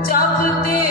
जागते